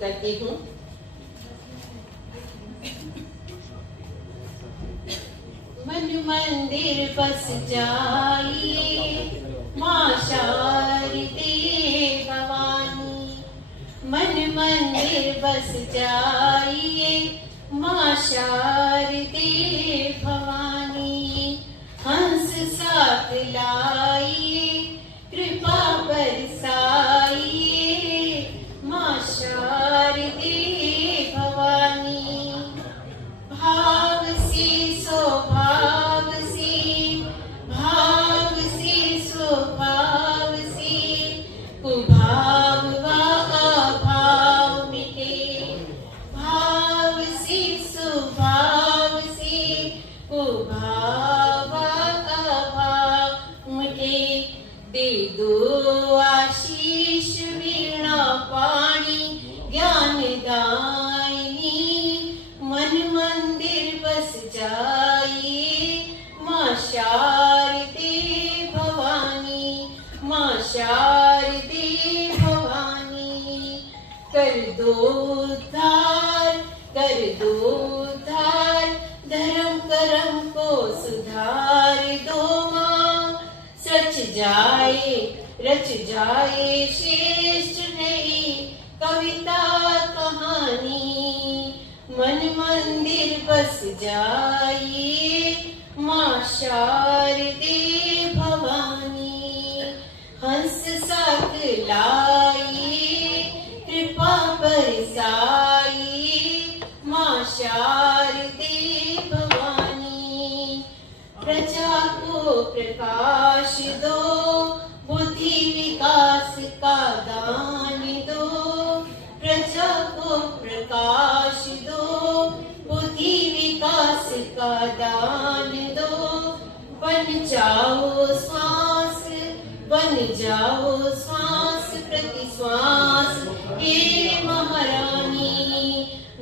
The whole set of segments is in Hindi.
करती हूँ। मन मंदिर बस जाइए माँ शारदे भवानी, मन मंदिर बस जाइए माँ शारदे भवानी, हंस साथ लाइए कृपा बरसाइए माँ शारदे भवानी, भाव से स्वभाव से, भाव से स्वभाव से, कुभाव व अभाव मिटे, भाव से स्वभाव से, कुभाव व अभाव मिटे, दे दो आशीष वीणा पाणी ज्ञान दायिनी, मन मंदिर बस जाइए माँ शारदे भवानी, माँ शारदे भवानी, कर दो उद्धार, कर दो उद्धार, धर्म कर्म को सुधार दो माँ, रच जाए श्रेष्ठ नई कविता कहानी, मन मंदिर बस जाइए माँ शारदे भवानी, हंस साथ लाइए कृपा बरसाइए माँ शारदे भवानी, प्रजा को प्रकाश दो, बुद्धि विकास का दान दो, प्रजा को प्रकाश दो, बुद्धि विकास का दान दो, बन जाओ श्वास, बन जाओ श्वास प्रति श्वास हे महारानी,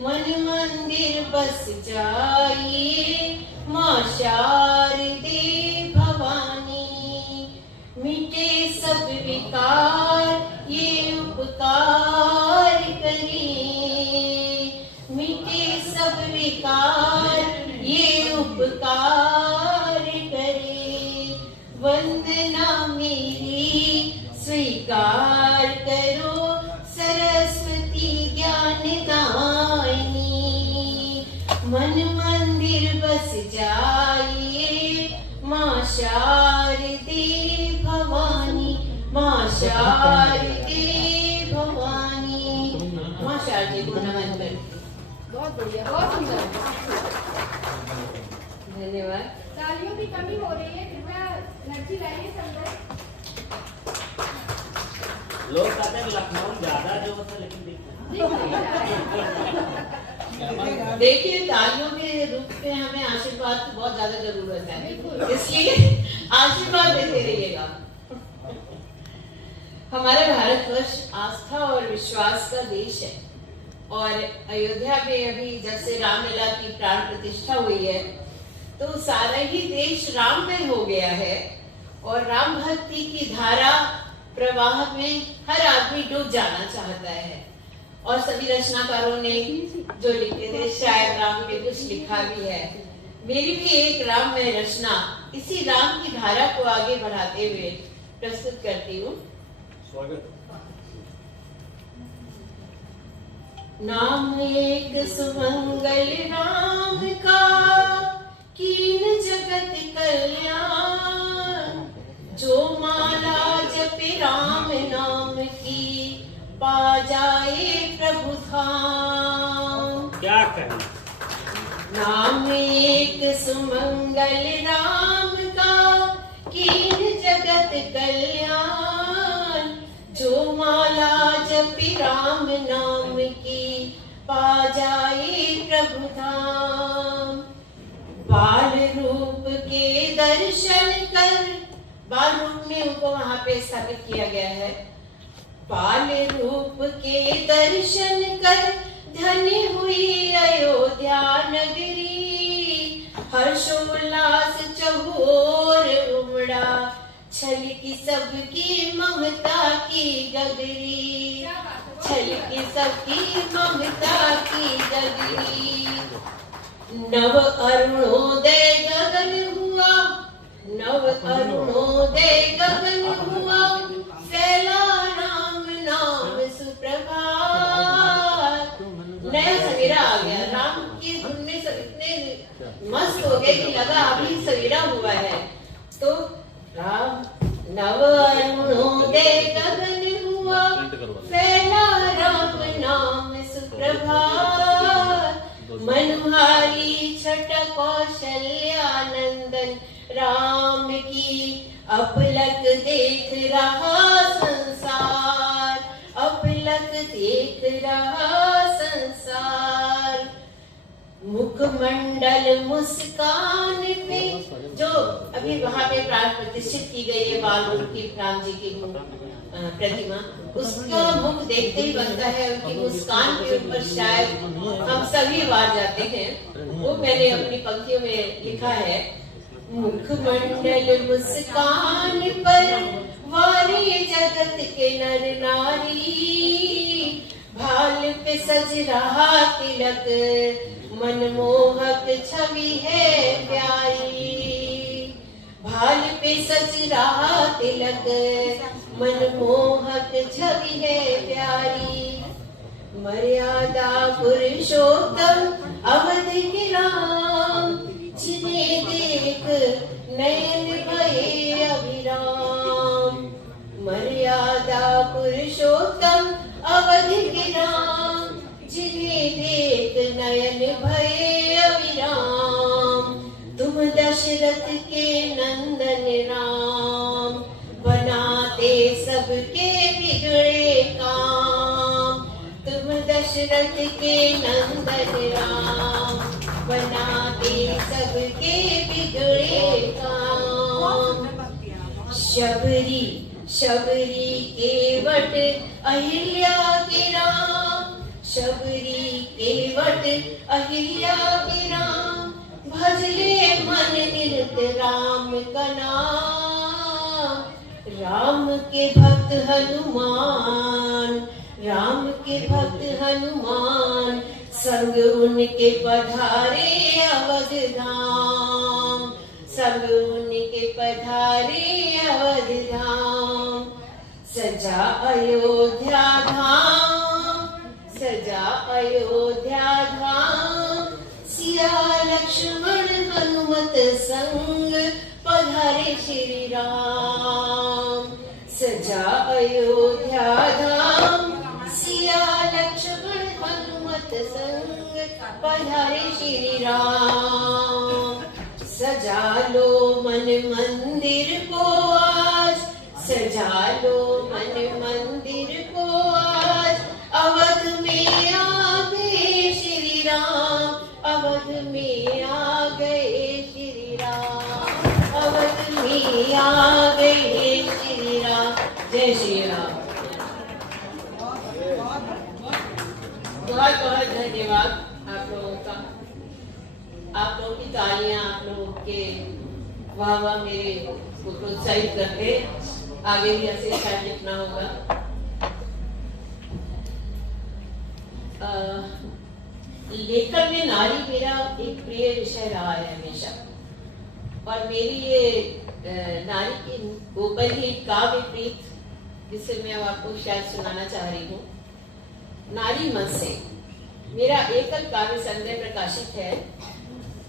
मन मंदिर बस जाइए माँ शारदे भवानी, मिटे सब विकार ये उपकार करें, मिटे सब विकार ये उपकार करे, वंदना मेरी स्वीकार करो सरस्वती ज्ञान दायिनी, मन मंदिर बस जाइए माँ शारदे भवानी, माँ शारदे भवानी, माँ शारदे को नमन करती। बहुत बढ़िया, बहुत सुंदर, धन्यवाद। तालियों की कमी हो रही है, कृपया एनर्जी लाइए सब लोग कहते हैं लखनऊ ज्यादा जो होता, लेकिन देखिए तालियों के रूप में हमें आशीर्वाद की बहुत ज्यादा जरूरत है, इसलिए आशीर्वाद देते रहिएगा। हमारा भारतवर्ष आस्था और विश्वास का देश है और अयोध्या में अभी जब से रामलला की प्राण प्रतिष्ठा हुई है तो सारा ही देश राममय हो गया है और राम भक्ति की धारा प्रवाह में हर आदमी डूब जाना चाहता है और सभी रचनाकारों ने जो लिखे थे शायद राम पे कुछ लिखा भी है। मेरी भी एक राममय रचना इसी राम की धारा को आगे बढ़ाते हुए प्रस्तुत करती हूँ। स्वागत। नाम एक सुमंगल राम का कीन जगत कल्याण, जो माला जपे राम नाम की पा जाए प्रभु धाम। क्या कहें? नाम एक सुमंगल राम का कीन जगत कल्याण, जो माला जपे राम नाम की पा जाए प्रभु धाम। बाल रूप के दर्शन कर, बाल रूप में उनको वहां पे स्थापित किया गया है। बाल रूप के दर्शन कर धन्य हुई अयोध्या नगरी, हर्षोल्लास चहुओर उमड़ा, छलकी सबकी ममता की गगरी, छलकी सबकी नव अरुणोदय गगन हुआ, नव अरुणोदय गगन हुआ, फैला राम नाम सुप्रभात। नया सवेरा आ गया, राम की धुन में सब इतने मस्त हो गए कि लगा अभी सवेरा हुआ है। तो राम नव अरुणोदय गगन हुआ, फैला राम नाम सुप्रभात। मनहारी छठ कौशल्यानंदन राम की अपलक देख रहा संसार, अपलक देख रहा संसार। मुखमंडल मुस्कान पे, जो अभी वहां पे प्राण प्रतिष्ठित की गई है वाल्मीकि राम जी की प्रतिमा, उसका मुख देखते ही बनता है उनकी मुस्कान के ऊपर शायद हम सभी वार जाते हैं। वो मैंने अपनी पंक्तियों में लिखा है, मुखमंडल मुस्कान पर वारे जगत के नर नारी, भाल पे सज रहा तिलक मनमोहक छवि है प्यारी, भाल पे सज रहा तिलक मनमोहक छवि है प्यारी। मर्यादा पुरुषोत्तम अवध के राम, जिन्हें देख नयन भये अभिराम। मर्यादा पुरुषोत्तम अवध के राम, जिन्हें देख नयन भये अभिराम। तुम दशरथ के नंदन राम, बनाते सबके बिगड़े काम। तुम दशरथ के नंदन राम, बनाते सबके बिगड़े काम। शबरी शबरी केवट अहिल्या के राम, शबरी केवट अहिल्या के राम। भजले मन निरत राम का नाम, राम के भक्त हनुमान, राम के भक्त हनुमान। संग उनके पधारे अवध धाम, संग उनके पधारे अवध धाम। सजा अयोध्या धाम, सजा अयोध्या धाम। सिया लक्ष्मण हनुमत संग पधारे श्री राम। सजा अयोध्या धाम, सिया लक्ष्मण हनुमत संग पधारे श्री राम। सजा लो मन मंदिर को आज, सजा लो मन मंदिर को आज। अवध में आ गए श्री राम, अवध में आ गए श्री राम, अवध में आ गए श्री राम। जय श्री राम। बहुत बहुत धन्यवाद आप लोगों का। आप लोगों की तालियां, आप लोगों के वाह वाह मेरे को प्रोत्साहित करते। आगे भी ऐसे शायद लिखना होगा। लेखन में नारी मेरा एक प्रिय विषय रहा है हमेशा, और मेरी ये नारी के ऊपर ही काव्य प्रीत, जिसे मैं आपको शायद सुनाना चाह रही हूँ। नारी मन से मेरा एकल काव्य संग्रह प्रकाशित है,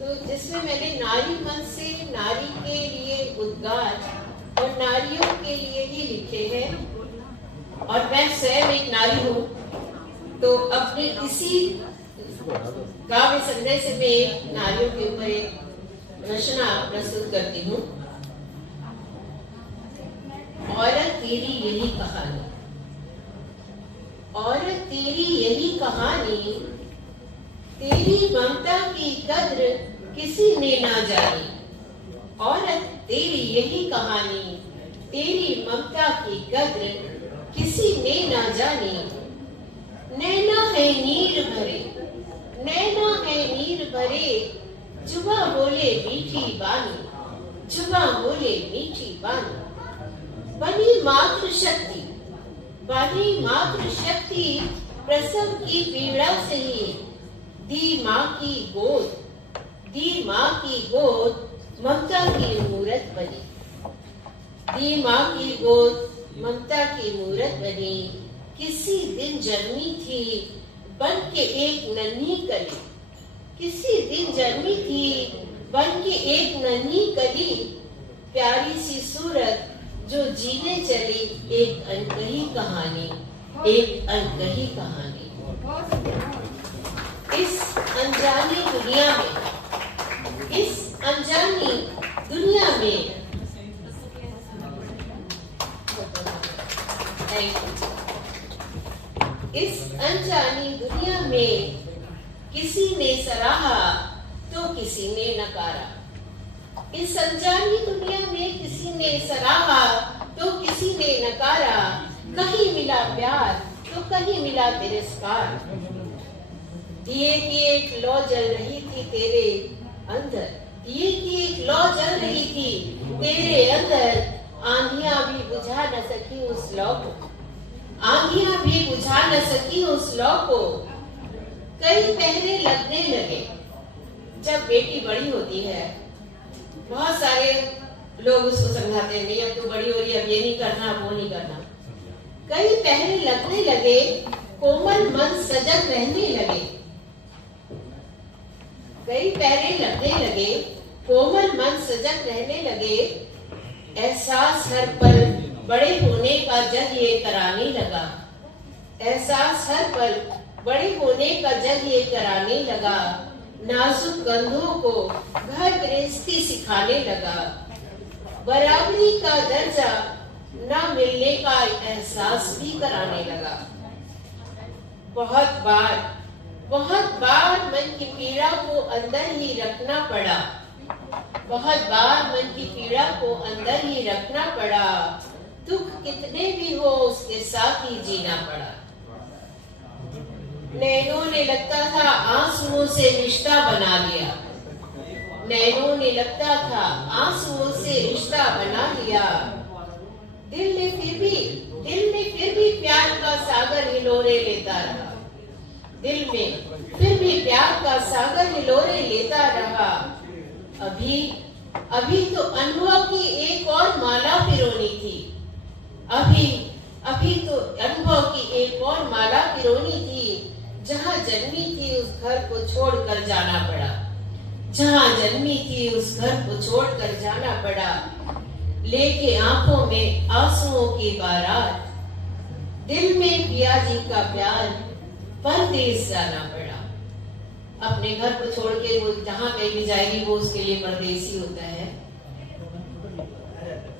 तो जिसमें मैंने नारी मन से नारी के लिए उद्गार और नारियों के लिए ही लिखे हैं। और मैं स्वयं एक नारी हूँ, तो अपने इसी काव्य संग्रह से मैं एक नारियों के ऊपर एक रचना प्रस्तुत करती हूँ। औरत तेरी यही कहानी, औरत तेरी यही कहानी। तेरी ममता की कद्र किसी ने ना जानी। औरत तेरी यही कहानी, तेरी ममता की कद्र किसी ने ना जानी। नैना है नीर भरे, नैना है नीर भरे। जुबा बोले मीठी बानी, जुबा बोले मीठी बानी। बनी मातृशक्ति, बनी मातृशक्ति प्रसव की पीड़ा से ही। दी माँ की गोद, दी माँ की गोद ममता की मूरत बनी, दी माँ की गोद ममता की मूरत बनी। किसी दिन जन्मी थी बन के एक नन्ही कली, किसी दिन जन्मी थी बन के एक नन्ही कली, प्यारी सी सूरत जो जीने चली एक अनकही कहानी, एक अनकही कहानी। इस अनजानी दुनिया में, इस अनजानी दुनिया में इस अनजानी दुनिया में किसी ने सराहा तो किसी ने नकारा, इस अनजानी दुनिया में किसी ने सराहा तो किसी ने नकारा। कहीं मिला प्यार तो कहीं मिला तिरस्कार, दिए की एक लौ जल रही थी तेरे अंदर, दिए की एक लौ जल रही थी तेरे अंदर, आंधियां भी बुझा न सकी उस लौ को, आंधियां भी बुझा न सकी उस लौ को। कई पहरे लगने लगे, जब बेटी बड़ी होती है बहुत सारे लोग उसको समझाते हैं, नहीं अब तू बड़ी हो रही है, अब ये नहीं करना, वो नहीं करना। कई पहरे लगने लगे, कोमल मन सजग रहने लगे, कई पहरे लगने लगे, कोमल मन सजग रहने लगे। एहसास हर पल बड़े होने का जग ये कराने लगा, एहसास हर पल बड़े होने का जग ये कराने लगा। नाजुक कंधों को घर गृहस्थी सिखाने लगा, बराबरी का दर्जा न मिलने का एहसास भी कराने लगा। बहुत बार मन की पीड़ा को अंदर ही रखना पड़ा, बहुत बार मन की पीड़ा को अंदर ही रखना पड़ा। दुख कितने भी हो उसके साथ ही जीना पड़ा। नैनों ने लगता था आंसुओं से रिश्ता बना लिया, नैनों ने लगता था आंसुओं से रिश्ता बना लिया। दिल ने फिर भी प्यार का सागर हिलोरे लेता रहा, दिल में फिर भी प्यार का सागर हिलोरे लेता रहा। अभी तो अनुभव की एक और माला पिरोनी थी, अभी तो अनुभव की एक और माला पिरोनी थी। जहाँ जन्मी थी उस घर को छोड़कर जाना पड़ा, जहाँ जन्मी थी उस घर को छोड़कर जाना पड़ा। लेके आंखों में आंसुओं की बारात, दिल में पिया जी का प्यार, परदेस जाना पड़ा। अपने घर को छोड़ के वो जहाँ पे भी जाएगी वो उसके लिए परदेसी होता है।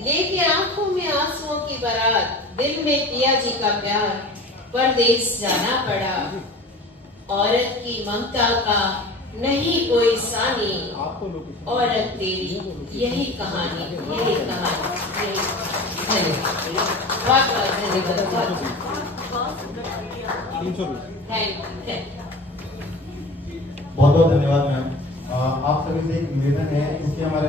लेके आंखों में आंसुओं की बारात, दिल में पिया जी का प्यार, परदेस जाना पड़ा। औरत की ममता का नहीं कोई सानी, औरत तेरी यही कहानी, यही कहानी, यही बहुत बहुत धन्यवाद मैम। आप सभी से एक निवेदन है, क्योंकि हमारे